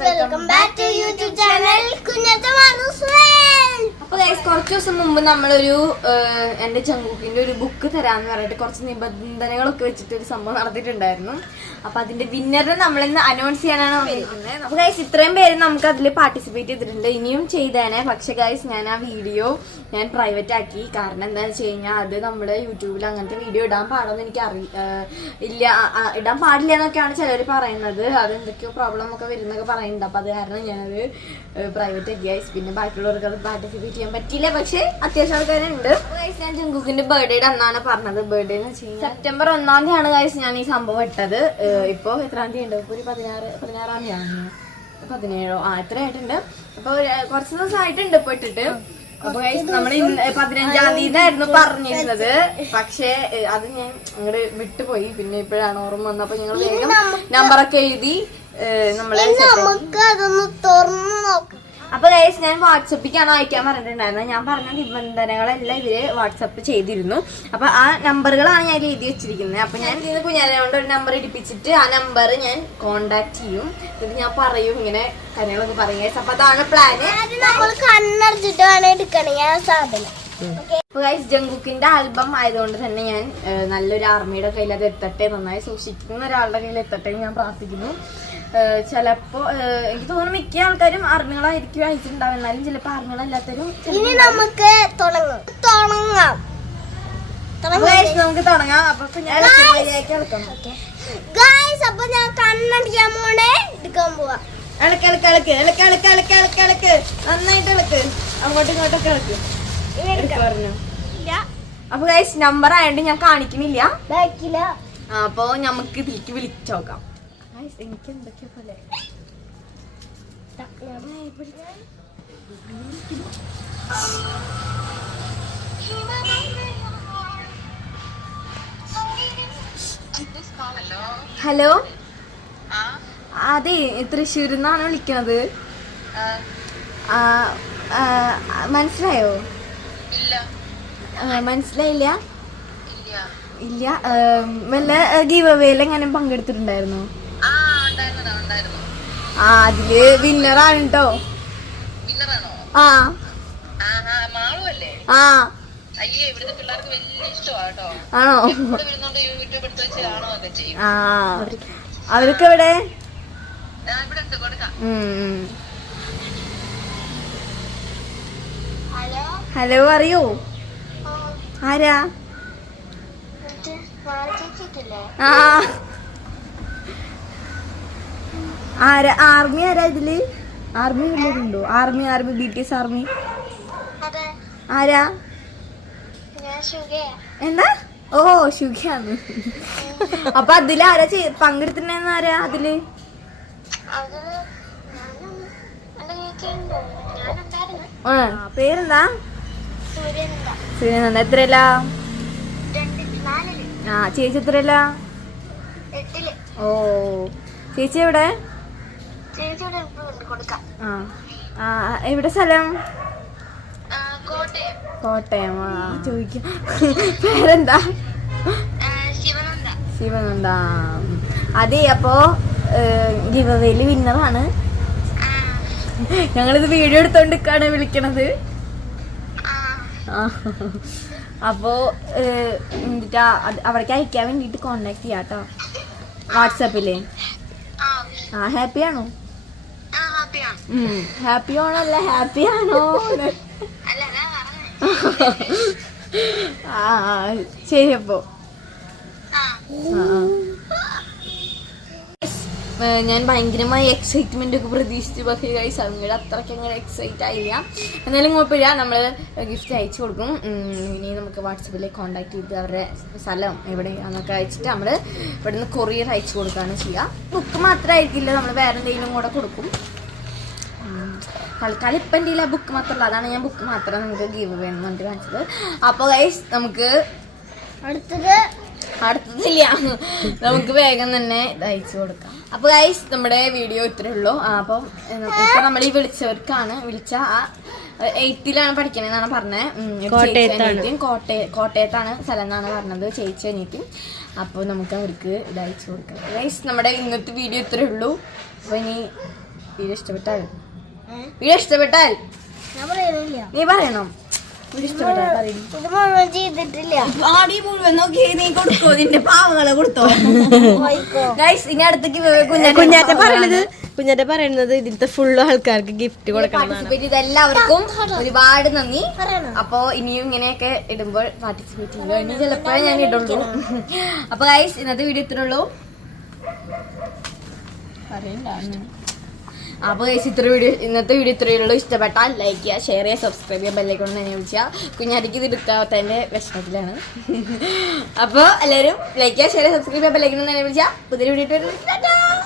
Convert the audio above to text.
Welcome back to YouTube channel. കുറച്ച് ദിവസം മുമ്പ് നമ്മളൊരു എന്റെ ചങ്കൂക്കിന്റെ ഒരു ബുക്ക് തരാമെന്ന് പറഞ്ഞിട്ട് കുറച്ച് നിബന്ധനകളൊക്കെ വെച്ചിട്ട് ഒരു സംഭവം നടത്തിയിട്ടുണ്ടായിരുന്നു. അപ്പൊ അതിന്റെ വിന്നറെ നമ്മളിന്ന് അനൗൺസ് ചെയ്യാനാണ് വന്നിരിക്കുന്നത്. അപ്പൊ ഗൈസ് ഇത്രയും പേര് നമുക്ക് അതിൽ പാർട്ടിസിപ്പേറ്റ് ചെയ്തിട്ടുണ്ട്. ഇനിയും ചെയ്തേനെ. പക്ഷെ ഗൈസ് ഞാൻ ആ വീഡിയോ ഞാൻ പ്രൈവറ്റ് ആക്കി. കാരണം എന്താണെന്ന് വെച്ച് കഴിഞ്ഞാൽ അത് നമ്മുടെ യൂട്യൂബിൽ അങ്ങനത്തെ വീഡിയോ ഇടാൻ പാടുമെന്ന് എനിക്ക് അറി ഇല്ല ഇടാൻ പാടില്ല എന്നൊക്കെയാണ് ചിലർ പറയുന്നത്. അത് എന്തൊക്കെയോ പ്രോബ്ലം ഒക്കെ വരുന്നൊക്കെ പറയുന്നുണ്ട്. അപ്പൊ അത് കാരണം ഞാനത് പ്രൈവറ്റ് ആക്കി ഗൈസ് പിന്നെ ബാക്കിയുള്ളവർക്ക് അത് പാർട്ടിസിപ്പേറ്റ് ചെയ്യാൻ പറ്റിയില്ല. പക്ഷെ അത്യാവശ്യം ആൾക്കാരുണ്ട്. ഉണ്ട് ഞാൻ ജുങ്കുക്കിന്റെ ബർത്ത്ഡേ അന്നാണ് പറഞ്ഞത്. ബർത്ത്ഡേ എന്ന് സെപ്റ്റംബർ ഒന്നാം തീയതി ആണ് ഗൈസ് ഞാൻ ഈ സംഭവം ഇട്ടത് ഇപ്പോ എത്രാം തീയതി ഉണ്ട്? ഇപ്പൊ ഒരു പതിനാറ് പതിനാറാം തീയതി ആണ് പതിനേഴോ? ആ എത്ര ആയിട്ടുണ്ട്? അപ്പൊ കുറച്ച് ദിവസം ആയിട്ടുണ്ട് ഇപ്പൊ ഇട്ടിട്ട്. അപ്പൊ നമ്മൾ പതിനഞ്ചാം തീയതി ആയിരുന്നു പറഞ്ഞിരുന്നത്. പക്ഷേ അത് ഞാൻ അങ്ങോട്ട് വിട്ടുപോയി. പിന്നെ ഇപ്പോഴാണ് ഓർമ്മ വന്നത്. അപ്പൊ ഞങ്ങൾ വേഗം നമ്പറൊക്കെ എഴുതി നമ്മൾ നമുക്ക് അതൊന്ന് തുറന്നു നോക്കാം. അപ്പൊ ഗൈസ് ഞാൻ വാട്സപ്പിക്കാണ് അയക്കാൻ പറഞ്ഞിട്ടുണ്ടായിരുന്നത് ഞാൻ പറഞ്ഞ നിബന്ധനകളെല്ലാം ഇവർ വാട്സപ്പ് ചെയ്തിരുന്നു. അപ്പൊ ആ നമ്പറുകളാണ് ഞാൻ എഴുതി വെച്ചിരിക്കുന്നത് അപ്പൊ ഞാൻ ഇതിന് കുഞ്ഞാനെ കൊണ്ട് ഒരു നമ്പർ ഇടിപ്പിച്ചിട്ട് ആ നമ്പർ ഞാൻ കോണ്ടാക്ട് ചെയ്യും. ഇത് ഞാൻ പറയും ഇങ്ങനെ കാര്യങ്ങളൊക്കെ പറയും ഗൈസ് അപ്പൊ അതാണ് പ്ലാന് നമ്മൾ കണ്ണടച്ചിട്ട് വേണം എടുക്കണെങ്കിൽ ഞാൻ സാധനം. ഗൈസ് ജങ്കുക്കിന്റെ ആൽബം ആയതുകൊണ്ട് തന്നെ ഞാൻ നല്ലൊരു ആർമിയുടെ കയ്യിൽ അത് എത്തട്ടെ നന്നായി സൂക്ഷിക്കുന്ന ഒരാളുടെ കയ്യിൽ എത്തട്ടെ ഞാൻ പ്രാർത്ഥിക്കുന്നു. ചിലപ്പോ എനിക്ക് തോന്നുന്നു മിക്ക ആൾക്കാരും ആർമികളായിരിക്കും അയച്ചിട്ടുണ്ടാവും എന്നാലും ചിലപ്പോ ആർമികളല്ലാത്തവരും ഇനി നമുക്ക് തുടങ്ങാം. തുടങ്ങാം. അപ്പൊ നമുക്ക് തുടങ്ങാം. അപ്പൊ ഞാൻ ഗായ്സ് അപ്പൊ ഞാൻ കണ്ണടിക്കാൻ പോണേ. എടുക്കാൻ പോവാ. ഇളക്ക് ഇളക്ക് ഇളക്ക്. ഇളക്ക് ഇളക്ക് ഇളക്ക് ഇളക്ക് ഇളക്ക്. നന്നായിട്ട് ഇളക്ക്. അങ്ങോട്ടും ഇങ്ങോട്ടൊക്കെ ഇളക്ക്. പറഞ്ഞു. അപ്പൊ ഗൈസ് നമ്പർ ആയതുകൊണ്ട് ഞാൻ ആ, അപ്പൊ നമുക്ക് ഇതിലേക്ക് വിളിച്ചു നോക്കാം. Guys, എനിക്ക് എന്തൊക്കെയാ പോലെ ഹലോ അതെ തൃശ്ശൂരിൽ നിന്നാണ് വിളിക്കണത് മനസ്സിലായോ? മനസ്സിലായില്ല? ഇല്ല. വല്ല ഗീവ് അവേയിൽ എങ്ങനെ പങ്കെടുത്തിട്ടുണ്ടായിരുന്നു? ആ അതിൽ വിന്നറാണ് കേട്ടോ ആ. ആ. ആണോ? ആ. അവർക്ക് എവിടെ? ഹലോ? അറിയോ ആരാ? ആ. ആരാ ആർമി ആരാ ഇതിൽ? Army ഉള്ളതുണ്ടോ army army B T S army. ആരാ? എന്താ? ഓ ശുഖിയാണ് അപ്പൊ അതിൽ ആരാ പങ്കെടുത്തിട്ടുണ്ടെന്ന് ആരാ അതിൽ? പേരെന്താ? സൂര്യനന്ദ. എത്രയല്ല ആ ചേച്ചി എത്രയല്ല ഓ ചേച്ചി എവിടെ? എവിടെ സ്ഥലം? കോട്ടയം. ചോദിക്കാം. പേരെന്താ? ശിവനന്ദ. അതെ അപ്പോ ഗിവ് വിന്നറാണ്. ഞങ്ങളിത് വീഡിയോ എടുത്തോണ്ടിക്കാണ് വിളിക്കണത്. അപ്പോ എന്നിട്ടാ അവിടേക്ക് അയക്കാൻ വേണ്ടിട്ട് കോണ്ടാക്ട് ചെയ്യാട്ടോ. വാട്സാപ്പിൽ. ആ ഹാപ്പിയാണോ? ഹാപ്പി ആണോ അല്ല ഹാപ്പി ആണോ ആ ശരി അപ്പോ. ആ. ഞാൻ ഭയങ്കരമായി എക്സൈറ്റ്മെന്റ് ഒക്കെ പ്രതീക്ഷിച്ചു. പക്ഷേ ഗൈസ് അങ്ങോട്ട് അത്രയ്ക്ക് അങ്ങനെ എക്സൈറ്റ് ആയില്ല. എന്നാലും കുഴപ്പമില്ല. നമ്മൾ ഗിഫ്റ്റ് അയച്ചു കൊടുക്കും. ഇനി നമുക്ക് വാട്സപ്പിൽ കോൺടാക്ട് ചെയ്ത് അവരുടെ സ്ഥലം എവിടെയാണെന്നൊക്കെ അയച്ചിട്ട് നമ്മൾ ഇവിടുന്ന് കൊറിയർ അയച്ചു കൊടുക്കുകയാണ് ചെയ്യുക ബുക്ക് മാത്രമായിരിക്കില്ല നമ്മൾ വേറെ എന്തെങ്കിലും കൂടെ കൊടുക്കും. തൽക്കാലം ഇപ്പം എന്റെ ബുക്ക് മാത്രമല്ല. അതാണ് ഞാൻ ബുക്ക് മാത്രം നിങ്ങൾക്ക് ഗീവ് വേണമെന്ന് പറഞ്ഞിട്ട് കാണിച്ചത്. അപ്പോൾ ഗൈസ് നമുക്ക് അടുത്തത് അടുത്തതില്ല. നമുക്ക് വേഗം തന്നെ ഇത് അയച്ചു കൊടുക്കാം. അപ്പൊ ഗൈസ് നമ്മുടെ വീഡിയോ ഇത്രേ ഉള്ളൂ. അപ്പൊ ഇപ്പൊ നമ്മൾ ഈ വിളിച്ചവർക്കാണ് വിളിച്ച ആ എയ്ത്തിലാണ് പഠിക്കണെന്നാണ് പറഞ്ഞത് കോട്ടയത്തും കോട്ടയ കോട്ടയത്താണ് സ്ഥലം എന്നാണ് പറഞ്ഞത് ചേച്ചി അനിയത്തി അപ്പോൾ നമുക്ക് അവർക്ക് ഇത് അയച്ചു കൊടുക്കാം. ഗൈസ് നമ്മുടെ ഇന്നത്തെ വീഡിയോ ഇത്രേ ഉള്ളൂ. അപ്പൊ ഇനി വീഡിയോ ഇഷ്ടപ്പെട്ടാൽ വീഡിയോ ഇഷ്ടപ്പെട്ടാൽ നീ പറയണം. കുഞ്ഞാറ്റ പറയണത് കുഞ്ഞാറ്റ പറയുന്നത് ഇതിലത്തെ ഫുള്ള് ആൾക്കാർക്ക് ഗിഫ്റ്റ് കൊടുക്കണം എല്ലാവർക്കും ഒരുപാട് നന്ദി. അപ്പൊ ഇനിയും ഇങ്ങനെയൊക്കെ ഇടുമ്പോൾ പാർട്ടിസിപ്പേറ്റ് ചെയ്യുക. ഇനി ചിലപ്പോഴേ ഞാൻ ഇടുള്ളൂ. അപ്പൊ ഗൈസ് ഇന്നത്തെ വീഡിയോ ഇത്രേ ഉള്ളൂ. അപ്പൊ ഗൈസ് ഇത്ര വീഡിയോ ഇന്നത്തെ വീഡിയോ ഇത്രയേ ഉള്ളൂ. ഇഷ്ടപ്പെട്ടാൽ ലൈക്ക് ചെയ്യുക ഷെയർ ചെയ്യുക സബ്സ്ക്രൈബ് ചെയ്യുക ബെല്ലൈക്കോൺ തന്നെ വിളിക്കുക കുഞ്ഞാരിക്ക് ഇത് എടുക്കാത്തതിന്റെ വിഷമത്തിലാണ്. അപ്പോൾ എല്ലാവരും ലൈക്ക് ചെയ്യുക ഷെയർ ചെയ്യുക സബ്സ്ക്രൈബ് ചെയ്യുക ബെല്ലൈക്കോൺ തന്നെ വിളിക്കുക പുതിയൊരു വീഡിയോ